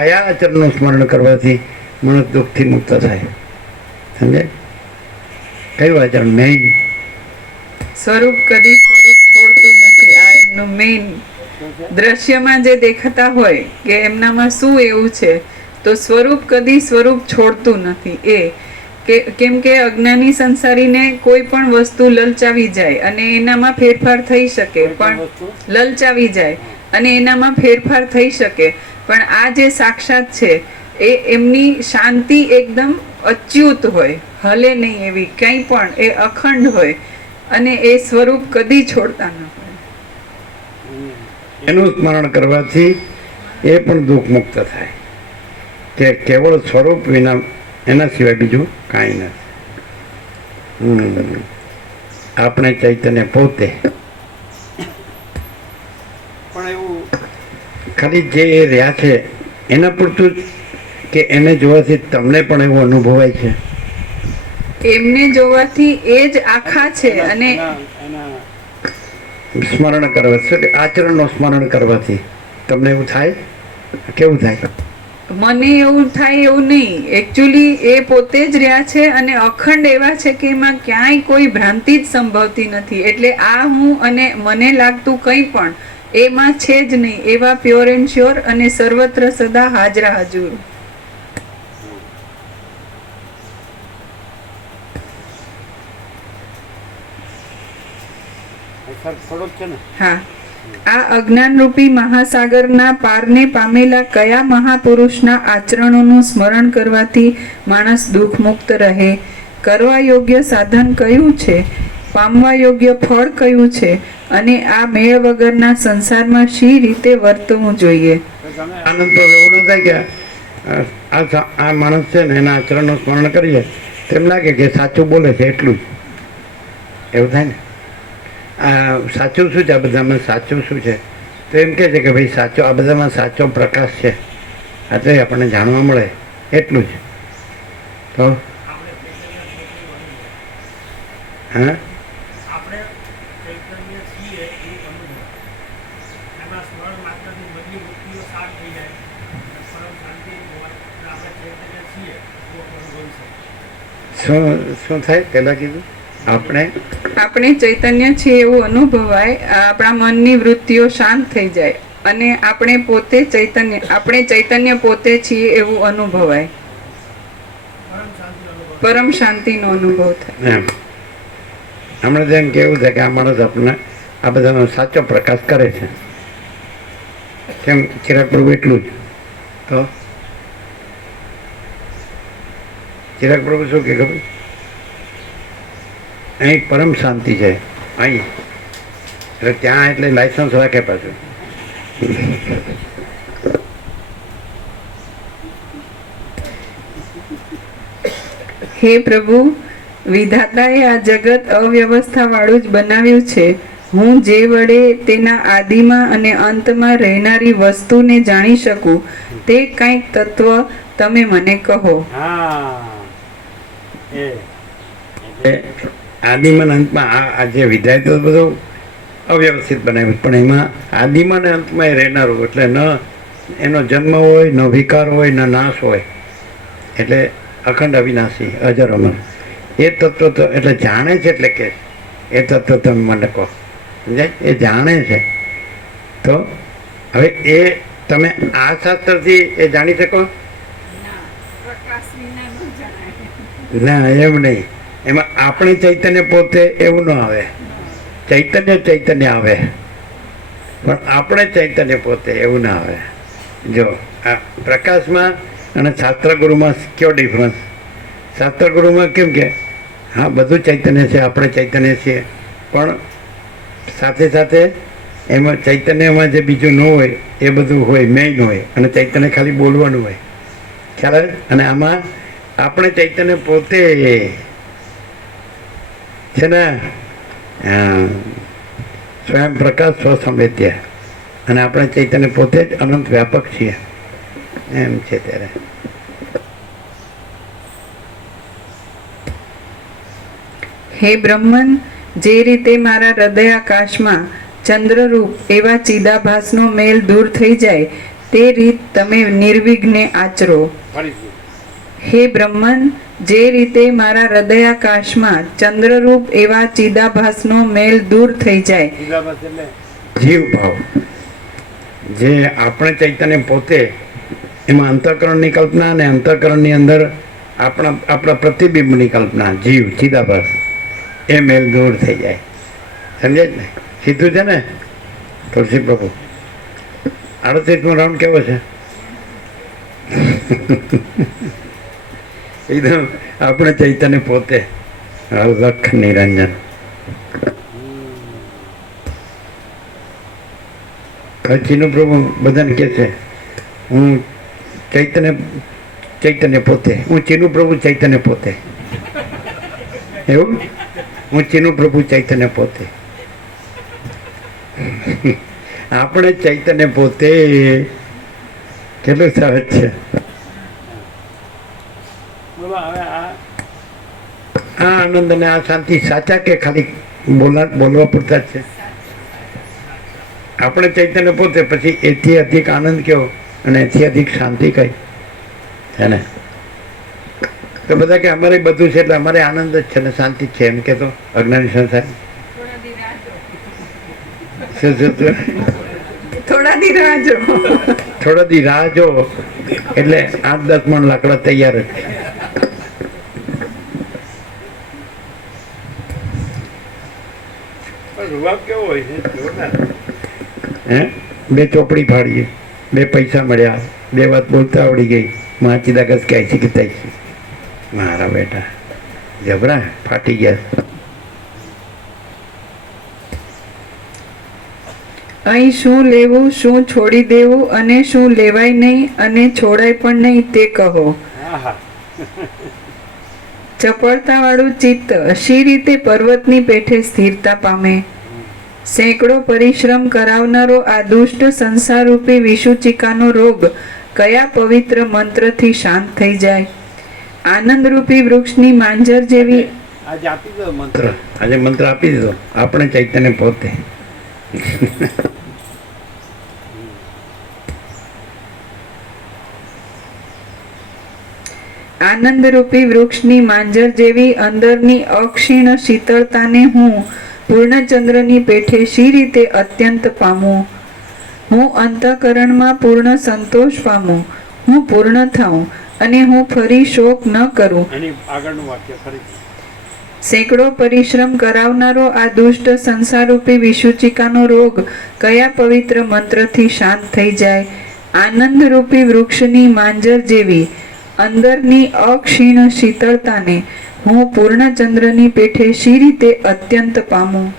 કયા આચરણનું સ્મરણ કરવાથી માણસ દુઃખથી મુક્ત થાય. સમજે? કયું આચરણ? મેઇન સ્વરૂપ કદી સ્વરૂપ છોડતું નથી. આ એમનું મેઇન દ્રશ્યમાં જે દેખાતા હોય કે એમનામાં શું એવું છે તો સ્વરૂપ કદી સ્વરૂપ છોડતું નથી. એ કે કેમ કે અજ્ઞાની સંસારીને કોઈ પણ વસ્તુ લલચાવી જાય અને એનામાં ફેરફાર થઈ શકે. પણ લલચાવી જાય અને એનામાં ફેરફાર થઈ શકે. પણ આ જે સાક્ષાત છે, એ એમની શાંતિ એકદમ અચ્યુત હોય, હલે નહીં એવી કંઈ પણ, એ અખંડ હોય અને એ સ્વરૂપ કદી છોડતા ન હોય. એનું સ્મરણ કરવાથી એ પણ દુઃખ મુક્ત થાય. કે કેવળ સ્વરૂપ વિના એના સિવાય બીજું કાંઈ નથી. આપણે ચૈતન્ય પોતે ખાલી જે એ રહ્યા છે એના પૂરતું જ કે એને જોવાથી તમને પણ એવું અનુભવાય છે? એમને જોવાથી એ જ આખા છે અને સ્મરણ કરવા શું કે આચરણનું સ્મરણ કરવાથી તમને એવું થાય? કેવું થાય? મને એવું થાય એવું નહીં. એકચ્યુઅલી એ પોતે જ રહ્યા છે અને અખંડ એવા છે કે એમાં ક્યાંય કોઈ ભ્રાંતિ જ સંભવતી નથી. એટલે આ હું અને મને લાગતું કંઈ પણ એમાં છે જ નહીં. એવા પ્યોર એન્ડ શ્યોર અને સર્વત્ર સદા હાજરા હજુર. હા. આ અજ્ઞાનરૂપી મહાસાગરના પારને પામેલા કયા મહાપુરુષના આચરણોનું સ્મરણ કરવાથી માણસ દુઃખ મુક્ત રહે? કરવા યોગ્ય સાધન કયું છે? પામવા યોગ્ય ફળ કયું છે અને આ મેળ વગરના સંસારમાં શી રીતે વર્તવું જોઈએ? આનંદ તો એવું થાય કે આ આ માણસ છે ને એના આચરણનું સ્મરણ કરીએ તેમ લાગે કે સાચું બોલે છે એટલું. જ એવું થાય ને? આ સાચું શું છે? આ બધામાં સાચું શું છે? તો એમ કહે છે કે ભાઈ સાચો આ બધામાં સાચો પ્રકાશ છે. આ તો આપણને જાણવા મળે એટલું જ. તો? હા આપણે ચૈતન્ય છીએ એવું અનુભવ એમાં સ્મરણ માત્રથી બધી વૃત્તિઓ શાંત થઈ જાય અને પરમ શાંતિ હોય એટલે આપણે ચૈતન્ય છીએ એવો અનુભવી શકીએ શું શું થાય? પહેલાં કીધું. આપણે? આપણે ચૈતન્ય છીએ એવું અનુભવાય આપણા મનની વૃત્તિઓ શાંત થઈ જાય અને આપણે પોતે ચૈતન્ય આપણે ચૈતન્ય પોતે છીએ એવું અનુભવાય. પરમ શાંતિનો અનુભવ થાય. હમણાં જેમ કેવું છે કે આ માણસ આપણને આ બધાનો સાચો પ્રકાશ કરે છે. કેમ? ચિરાગ પ્રભુ એટલું જ. તો ચિરાગ પ્રભુ શું કે ખબર? અહીં પરમ શાંતિ છે. અહીં. એટલે ત્યાં એટલે લાયસન્સ રાખે પાછું. હે પ્રભુ વિધાતાએ આ જગત અવ્યવસ્થા વાળું જ બનાવ્યું છે. હું જે વડે તેના આદિમાં અને અંતમાં રહેનારી વસ્તુને જાણી શકું તે કંઈક તત્વ તમે મને કહો. હા. આદિમાં અંતમાં આ જે વિદ્યાર્થીઓ બધું અવ્યવસ્થિત બનાવ્યું. પણ એમાં આદિમાં ને અંતમાં એ રહેનારું એટલે ન એનો જન્મ હોય, ન વિકાર હોય, ન નાશ હોય. એટલે અખંડ અવિનાશી, અજર અમર. એ તત્વ તો એટલે જાણે છે એટલે કે એ તત્વ તમે મને કહો. સમજાય? એ જાણે છે. તો હવે એ તમે આ શાસ્ત્રથી એ જાણી શકો? ના એમ નહીં. એમાં આપણે ચૈતન્ય પોતે એવું ન આવે. ચૈતન્ય ચૈતન્ય આવે. પણ આપણે ચૈતન્ય પોતે એવું ના આવે. જો, આ પ્રકાશમાં અને શાસ્ત્રગુરુમાં કયો ડિફરન્સ શાસ્ત્રગુરુમાં કેમ કે, હા, બધું ચૈતન્ય છે, આપણે ચૈતન્ય છીએ. પણ સાથે સાથે એમાં ચૈતન્યમાં જે બીજું ન હોય, એ બધું હોય મેઇન હોય, અને ચૈતન્ય ખાલી બોલવાનું હોય. ખ્યાલ અને આમાં આપણે ચૈતન્ય પોતે છે ને સ્વયં પ્રકાશ સ્વસંવેદ્ય. અને આપણે ચૈતન્ય પોતે જ અનંત વ્યાપક છીએ. એમ છે ત્યારે. હે બ્રહ્મન જે રીતે મારા હૃદયાકાશમાં ચંદ્રરૂપ એવા ચિદાભાસનો મેલ દૂર થઈ જાય તે રીત તમે નિર્વિઘ્ને આચરો. હે બ્રહ્મન જે રીતે મારા હૃદયાકાશમાં ચંદ્રરૂપ એવા ચિદાભાસનો મેલ દૂર થઈ જાય. જીવ ભાવ. જે આપણે ચૈતન્ય પોતે એમાં અંતઃકરણની કલ્પના અને અંતઃકરણની અંદર આપણા આપણા પ્રતિબિંબની કલ્પના જીવ ચિદાભાસ એ મેલ દૂર થઈ જાય. સમજે જ ને? સીધું છે ને? તુલસી પ્રભુ આડત્રીસમો રાઉન્ડ કેવો છે? એકદમ આપણે ચૈતન્ય પોતે લખ નિરંજન ચીનુ પ્રભુ બધાને કહે છે હું ચૈતન્ય ચૈતન્ય પોતે હું ચીનુ પ્રભુ ચૈતન્ય પોતે એવું હું ચીનુ પ્રભુ ચૈતન્ય પોતે આપણે ચૈતન્ય પોતે કેટલું સહજ છે બોલો હવે આ આ આનંદ અને આ શાંતિ સાચા કે ખાલી બોલા બોલવા પૂરતા છે? આપણે ચૈતન્ય પોતે પછી એથી અધિક આનંદ કયો અને એથી અધિક શાંતિ કઈ? છે ને? તો બધા કે અમારે બધું છે એટલે અમારે આનંદ જ છે ને શાંતિ છે એમ કે તો? અજ્ઞાની સંસાર થોડા દી રાહ જો. થોડા દી રાહ જો. એટલે આઠ દસ મણ લાકડા તૈયાર જ છે. રૂવાબ કેવો હોય છે? હે? બે ચોપડી ફાડીએ. બે પૈસા મળ્યા. બે વાત બોલતા આવડી ગઈ. માચી દાગસ કે શીખતા મારા બેટા જબરા ફાટી ગયા. અહીં શું લેવું શું છોડી દેવું અને શું લેવાય નહીં અને છોડાય પણ નહીં તે કહો. આહા. ચપળતાવાળું ચિત્ત શી રીતે પર્વતની પેઠે સ્થિરતા પામે? સેંકડો પરિશ્રમ કરાવનારો આ દુષ્ટ સંસારરૂપી વિષુચિકાનો રોગ કયા પવિત્ર મંત્રથી શાંત થઈ જાય? આનંદરૂપી વૃક્ષની માંજર જેવી આજે આપી દો મંત્ર. મંત્ર. આજે મંત્ર આપી દીધો. આપણે ચૈતન્ય પોતે. આનંદરૂપી વૃક્ષની માંજર જેવી અંદરની અક્ષીણ શીતળતાને હું પૂર્ણચંદ્રની પેઠે શી રીતે અત્યંત પામું? હું અંતઃકરણમાં પૂર્ણ સંતોષ પામું. હું પૂર્ણ થાઉં અને હું ફરી શોક ન કરું. આગળનું વાક્ય ફરીથી સેંકડો પરિશ્રમ કરાવનારો આ દુષ્ટ સંસારરૂપી વિષુચિકાનો રોગ કયા પવિત્ર મંત્રથી શાંત થઈ જાય? આનંદરૂપી વૃક્ષની માંજર જેવી અંદરની અક્ષીણ શીતળતાને હું પૂર્ણચંદ્રની પેઠે શી રીતે અત્યંત પામું?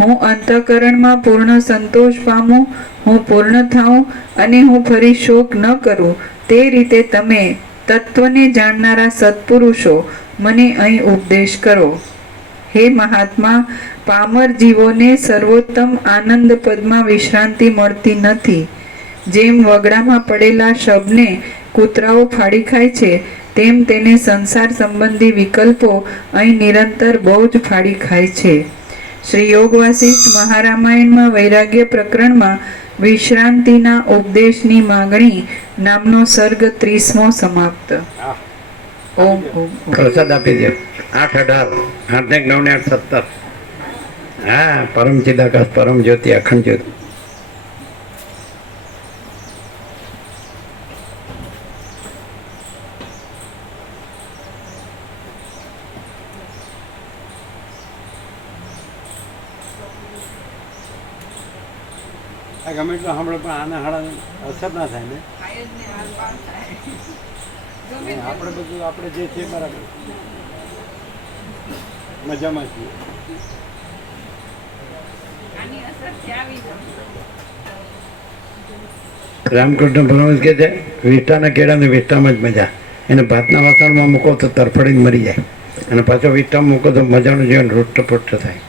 હું અંતઃકરણમાં પૂર્ણ સંતોષ પામું, હું પૂર્ણ થાઉં અને હું ફરી શોક ન કરું. તે રીતે તમે તત્વને જાણનારા સત્પુરુષો મને અહીં ઉપદેશ કરો. હે મહાત્મા, પામર જીવોને સર્વોત્તમ આનંદ પદમાં વિશ્રાંતિ મળતી નથી. જેમ વગડામાં પડેલા શબને કૂતરાઓ ફાડી ખાય છે તેમ તેને સંસાર સંબંધી વિકલ્પો અહીં નિરંતર બહુ જ ફાડી ખાય છે. શ્રી યોગ વાસિષ્ઠ મહારામાયણમાં વૈરાગ્ય પ્રકરણમાં વિશ્રાંતિના ઉપદેશની માગણી નામનો સર્ગ ત્રીસમો સમાપ્ત. ઓમ ઓમ ઓમ. પ્રસાદ આપી દે. આઠ અઢાર આઠ એક નવ ને આઠ સત્તર. હા પરમ ચિદાકાશ પરમ જ્યોતિ અખંડ જ્યોતિ. આ ગમે એટલું સાંભળો, પણ આના હાડા અસર ના થાય ને. આપણે બધું, આપણે જે છે બરાબર મજામાં છીએ. રામકૃષ્ણ પરમહંસ કે છે વિષ્ટાના કેળાને વિષ્ટામાં જ મજા. એને ભાતના વાસણમાં મૂકો તો તરફડીને મરી જાય. અને પાછો વિષ્ટામાં મૂકો તો મજાનું જીવન રૂષ્ટપુષ્ટ થાય.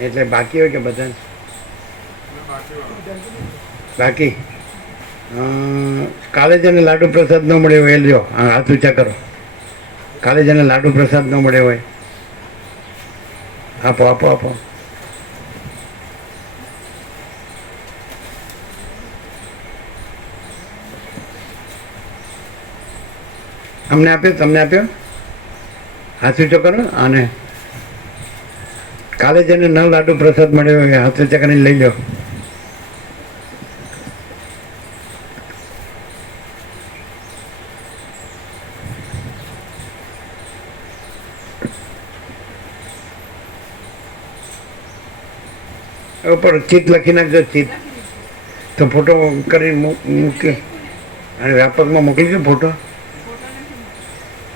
એટલે બાકી હોય કે બધાને? બાકી. કાલે જેને લાડુ પ્રસાદ ન મળ્યો હોય, એ લ્યો હાથ ઊંચા કરો. કાલે જેને લાડુ પ્રસાદ ન મળ્યો હોય, આપો આપો આપો. અમને આપ્યો, તમને આપ્યો? હાથ ઊંચો કરો અને કાલે જેને ન લાડુ પ્રસાદ મળ્યો એ હાથે ચકરી લઈ લો ઉપર ચિત લખી નાખજો ચિત તો ફોટો કરી મૂકી. અને વ્યાપકમાં મોકલી દો ફોટો?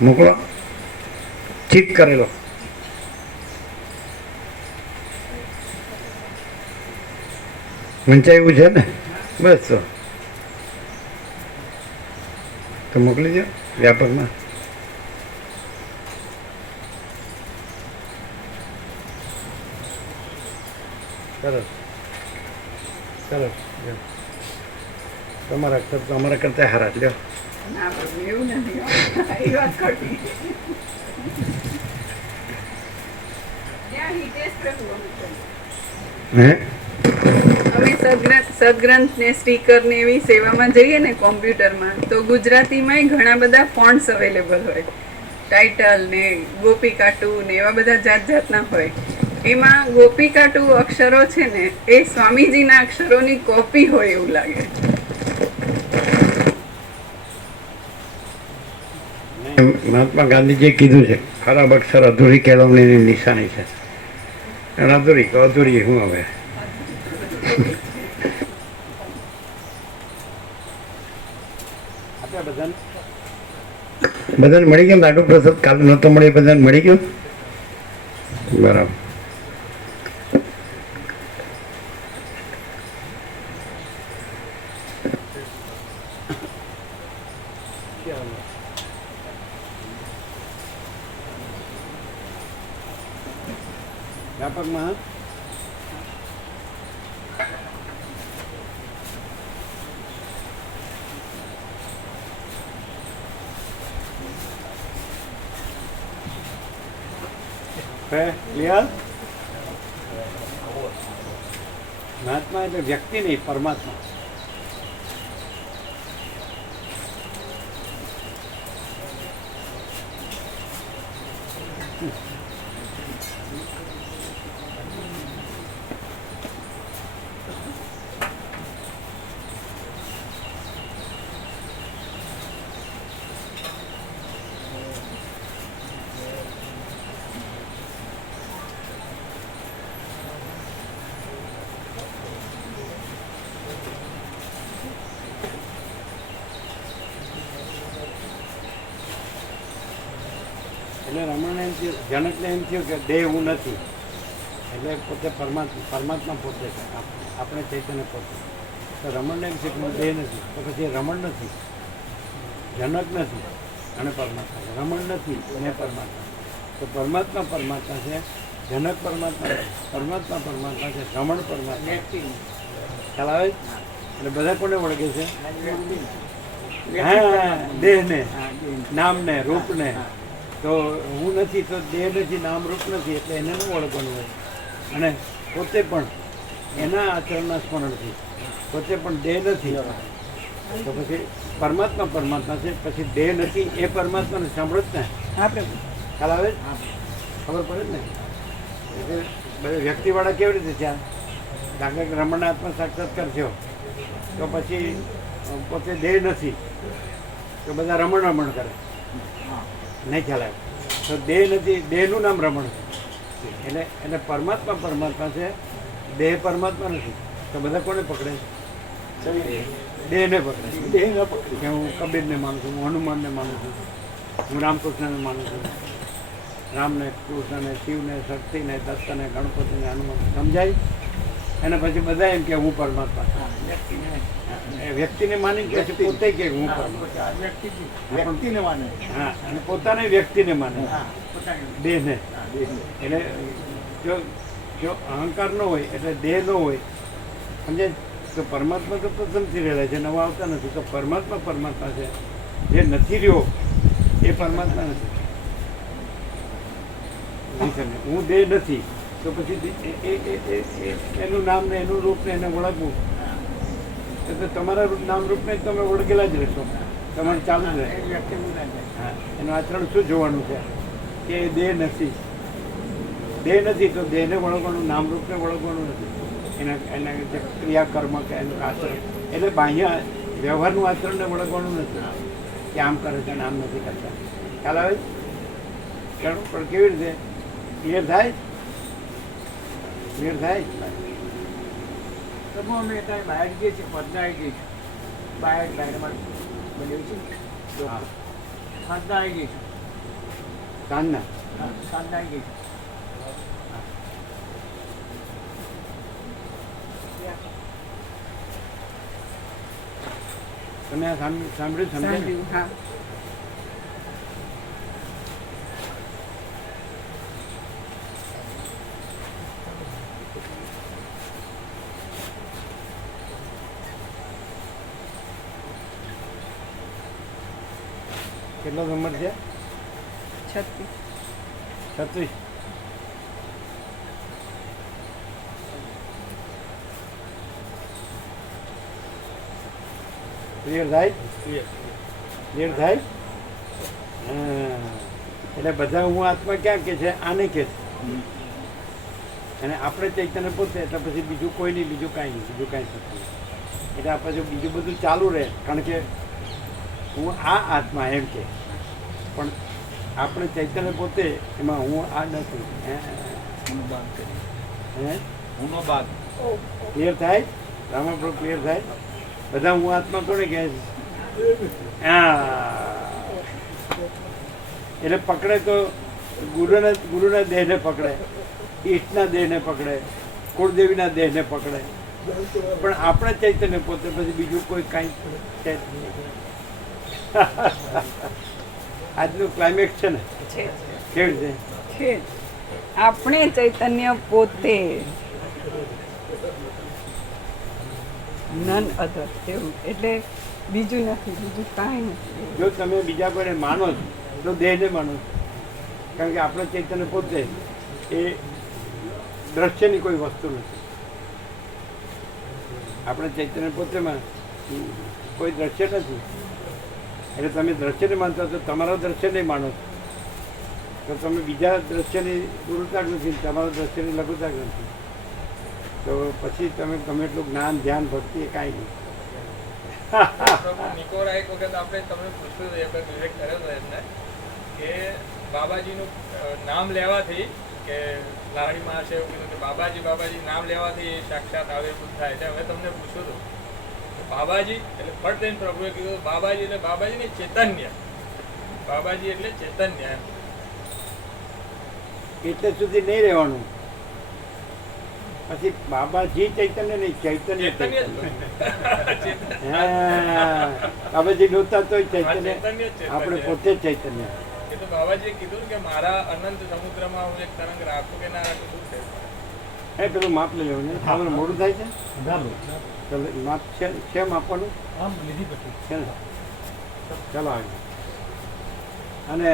મોકલો ચિત કરેલો. વંચાયું છે ને? બસ તો. તો મોકલી દો વ્યાપકમાં. સરસ. સરસ. તમારા કરતા અમારા કરતા હારા લ્યો એવું નથી. એ વાત. હે? અમે સદગ્રંથ ને સ્ટીકર ને એવી સેવામાં જઈએ ને કોમ્પ્યુટરમાં, તો ગુજરાતીમાંય ઘણા બધા ફોન્ટ્સ અવેલેબલ હોય. ટાઇટલ ને, ગોપીકાટુ ને એવા બધા જાત જાતના હોય. એમાં ગોપીકાટુ અક્ષરો છે ને, એ સ્વામીજીના અક્ષરોની કોપી હોય એવું લાગે. મહાત્મા ગાંધીજીએ કીધું છે, ખરાબ અક્ષર અધૂરી કેળવણીની નિશાની છે. અધૂરી અધૂરી હું હવે? બધાને મળી ગયું? લાડુ પ્રસાદ કાલે નહોતો મળ્યો બધાને મળી ગયું? બરાબર. ક્લિયર મહાત્મા એટલે વ્યક્તિ નહીં પરમાત્મા. એટલે રમણ એમ થયું જનકને એમ થયું કે દેહ હું નથી. એટલે પોતે પરમાત્મા પરમાત્મા પોતે છે આપ- આપણે ચૈતન્ય પોતે. તો રમણને એમ છે કે હું દેહ નથી. તો પછી રમણ નથી. જનક નથી. અને પરમાત્મા. રમણ નથી અને પરમાત્મા તો પરમાત્મા પરમાત્મા છે જનક પરમાત્મા પરમાત્મા પરમાત્મા છે રમણ પરમાત્મા. ખ્યાલ આવે? એટલે બધા કોને ઓળખે છે? હા દેહને નામને રૂપને. તો હું નથી તો દેહ નથી નામરૂપ નથી એટલે એને ન ઓળખવાનું હોય. અને પોતે પણ એના આચરણના સ્મરણથી પોતે પણ દેહ નથી. તો પછી પરમાત્મા પરમાત્મા છે પછી દેહ નથી એ પરમાત્માને સાંભળો જ ને આપણે ખ્યાલ આવે? છે? ખબર પડે જ ને? એટલે બધા વ્યક્તિવાળા કેવી રીતે થયા? દાખલા કે રમણના આત્મા સાક્ષાત્કાર થયો તો પછી પોતે દેહ નથી તો બધા રમણ રમણ કરે. નહીં ખ્યાલ તો દેહ નથી, દેહનું નામ રમણ છે. એટલે એટલે પરમાત્મા પરમાત્મા છે, દેહ પરમાત્મા નથી. તો બધા કોને પકડે? દેહને પકડે. દેહ ન પકડે કે હું કબીરને માનું છું, હું હનુમાનને માનું છું, હું રામકૃષ્ણને માનું છું. રામને, કૃષ્ણને, શિવને, શક્તિને, દત્તને, ગણપતિને હનુમાન સમજાય? અને પછી બધા એમ કે હું પરમાત્મા. વ્યક્તિને માની કે પોતે કે હું પરમાત્મા. વ્યક્તિને માને. હા અને પોતાને વ્યક્તિને માને. દેહને. એટલે જો જો અહંકાર ન હોય એટલે દેહ ન હોય સમજે? તો પરમાત્મા તો પ્રથમથી રહેલા છે નવા આવતા નથી. તો પરમાત્મા પરમાત્મા છે. જે નથી રહ્યો એ પરમાત્મા નથી. હું દેહ નથી. તો પછી એનું નામ ને એનું રૂપ ને એને ઓળખવું એટલે તમારા નામ રૂપને તમે ઓળખેલા જ રહેશો. તમારે ચાલુ જ રહે એનું આચરણ શું જોવાનું છે? કે એ દેહ નથી. દેહ નથી તો દેહને વળગવાનું નામરૂપને વળગવાનું નથી. એના એના જે ક્રિયાકર્મ કે એનું આચરણ. એટલે બાહ્ય વ્યવહારનું આચરણને વળગવાનું નથી. કે આમ કરે છે આમ નથી કરતા. ખ્યાલ આવે? પણ કેવી રીતે? ક્લિયર થાય? ક્લિયર થાય તો હું અમે અત્યારે બહાર જઈએ છીએ પદના આવી ગઈ છું બહાર લાઈનમાં બન્યું છે ને હા સાંજના આવી ગઈ છું કાનના હા સાંજના આવી ગઈ છું તમે આ સાંભ- સાંભળ્યું સમજાય કેટલો નંબર છે? છત્રીસ. છત્રીસ. ક્લિયર થાય? ક્લિયર થાય? એટલે બધા હું આત્મા ક્યાં કે છે? આને કે છે. અને આપણે ચૈતન્ય પોતે એટલે પછી બીજું કોઈ નહીં બીજું કાંઈ નહીં બીજું કાંઈ થતું એટલે આ પછી બીજું બધું ચાલુ રહે. કારણ કે હું આ આત્મા એમ કે. પણ આપણે ચૈતન્ય પોતે એમાં હું આ નથી. હે? હે હુંનો બાદ ક્લિયર થાય? રામાપ્રભુ ક્લિયર થાય? બધા હું આત્મા કોને કહે છે? એટલે પકડે તો ગુરુના ગુરુના દેહને પકડે ઈષ્ટના દેહને પકડે કુળદેવીના દેહને પકડે. પણ આપણે ચૈતન્ય પોતે પછી બીજું કોઈ કાંઈ. આજનું ક્લાઇમેક્સ છે ને કેવી રીતે છે. આપણે ચૈતન્ય પોતે નન અધર એવું એટલે બીજું નથી બીજું કાંઈ નથી. જો તમે બીજા કોઈને માનો છો તો દેહને માનો છો. કારણ કે આપણે ચૈતન્ય પોતે એ દ્રશ્યની કોઈ વસ્તુ નથી. આપણે ચૈતન્ય પોતેમાં કોઈ દ્રશ્ય નથી. એટલે તમે દ્રશ્યને માનતા તો તમારા દ્રશ્યને માનો. તો તમે બીજા દ્રશ્યની ગુરુતા નથી, તમારા દ્રશ્યની લઘુતા જ નથી. તો પછી તમે ગમે એટલું જ્ઞાન, ધ્યાન, ભક્તિ એ કાંઈ નહીં. નિકોરા એક વખત આપણે તમે પૂછ્યું એક વિવેક કર્યો હતો એમને કે બાબાજીનું નામ લેવાથી કે લાહડી માં છે એવું કીધું કે બાબાજી બાબાજી નામ લેવાથી સાક્ષાત આવે એવું થાય છે. હવે તમને પૂછ્યું હતું. બાબાજી એટલે ફટ પ્રભુએ કીધું બાબાજી એટલે બાબાજી ને ચૈતન્ય. બાબાજી એટલે ચૈતન્ય એટલે સુધી નહીં રહેવાનું. પછી બાબાજી ચૈતન્ય નહીં ચૈતન્ય બાબાજી નહોતા તો ચૈતન્ય. આપણે પોતે ચૈતન્ય. બાબાજીએ કીધું કે મારા અનંત સમુદ્રમાં હું એક તરંગ રાખું કે ના રાખું શું છે? એ પેલું માપ લઈ લેવું તમને મોડું થાય છે? ચાલો. માપ છે છે માપવાનું છે ને? ચાલો આવી અને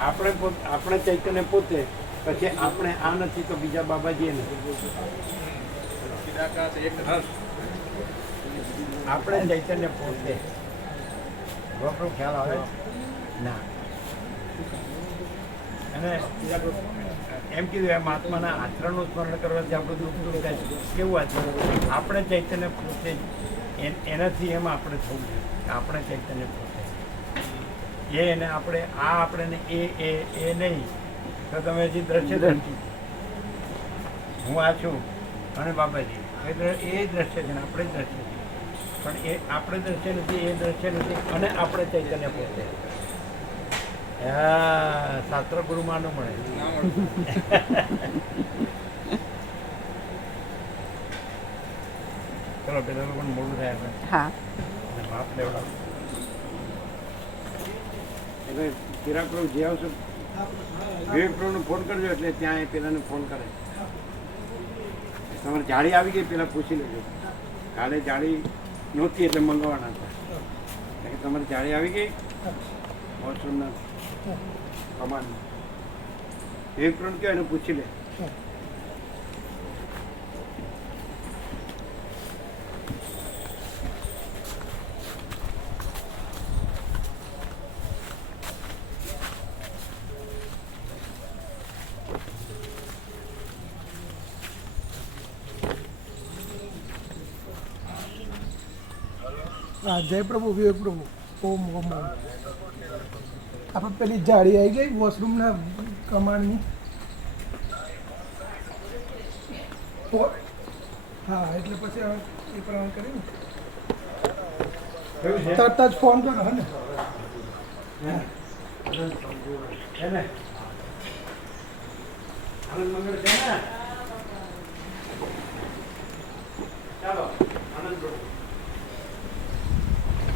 આપણે પોત આપણે ચૈતન્ય પોતે પછી આપણે આ નથી તો બીજા બાબાજી નથી. ચિદાકાશ એક રસ આપણે ચૈતન્ય પોતે. ગોપરો ખ્યાલ આવે? ના. અને એમ કીધું એમ આત્માના આચરણનું સ્મરણ કરવાથી આપણું દુઃખ થાય છે. કેવું આચરણ? આપણે ચૈતન્ય પોતે એનાથી એમ આપણે થવું જોઈએ આપણે ચૈતન્ય પોતે એ એને આપણે આ આપણે એ એ એ નહીં. તો તમે હજી દ્રશ્ય નથી હું આ છું અને બાબાજી. એ એ દ્રશ્ય છે ને આપણે દ્રશ્ય છે. પણ એ આપણે દ્રશ્ય નથી એ દ્રશ્ય નથી અને આપણે ચૈતન્ય પોતે શાસ્ત્ર ગુરુમાં મળે. ચલો પેલા પણ મોડું થાય હા. માપ લેવડાવ. એટલે ચિરાગ પ્રભુ જે આવશો વિવેક પ્રભુને ફોન કરજો એટલે ત્યાં એ પેલાને ફોન કરે. તમારે જાળી આવી ગઈ પેલા પૂછી લેજો. કાલે જાળી નહોતી એટલે મંગાવવાના હતા. તમારી જાળી આવી ગઈ. વોશરૂમના કમાન એક ફ્રેન્ડ કહેવાય એને પૂછી લે. જય પ્રભુ વિવેક પ્રભુ ઓમ ઓમ ઓમ. આપણે પેલી જાળી આવી ગઈ વોશરૂમના કમાણની તો- હા એટલે પછી હવે એ પ્રમાણે કરીને તરત જ ફોન કરો હે ને એને આનંદ મંગળ છે ને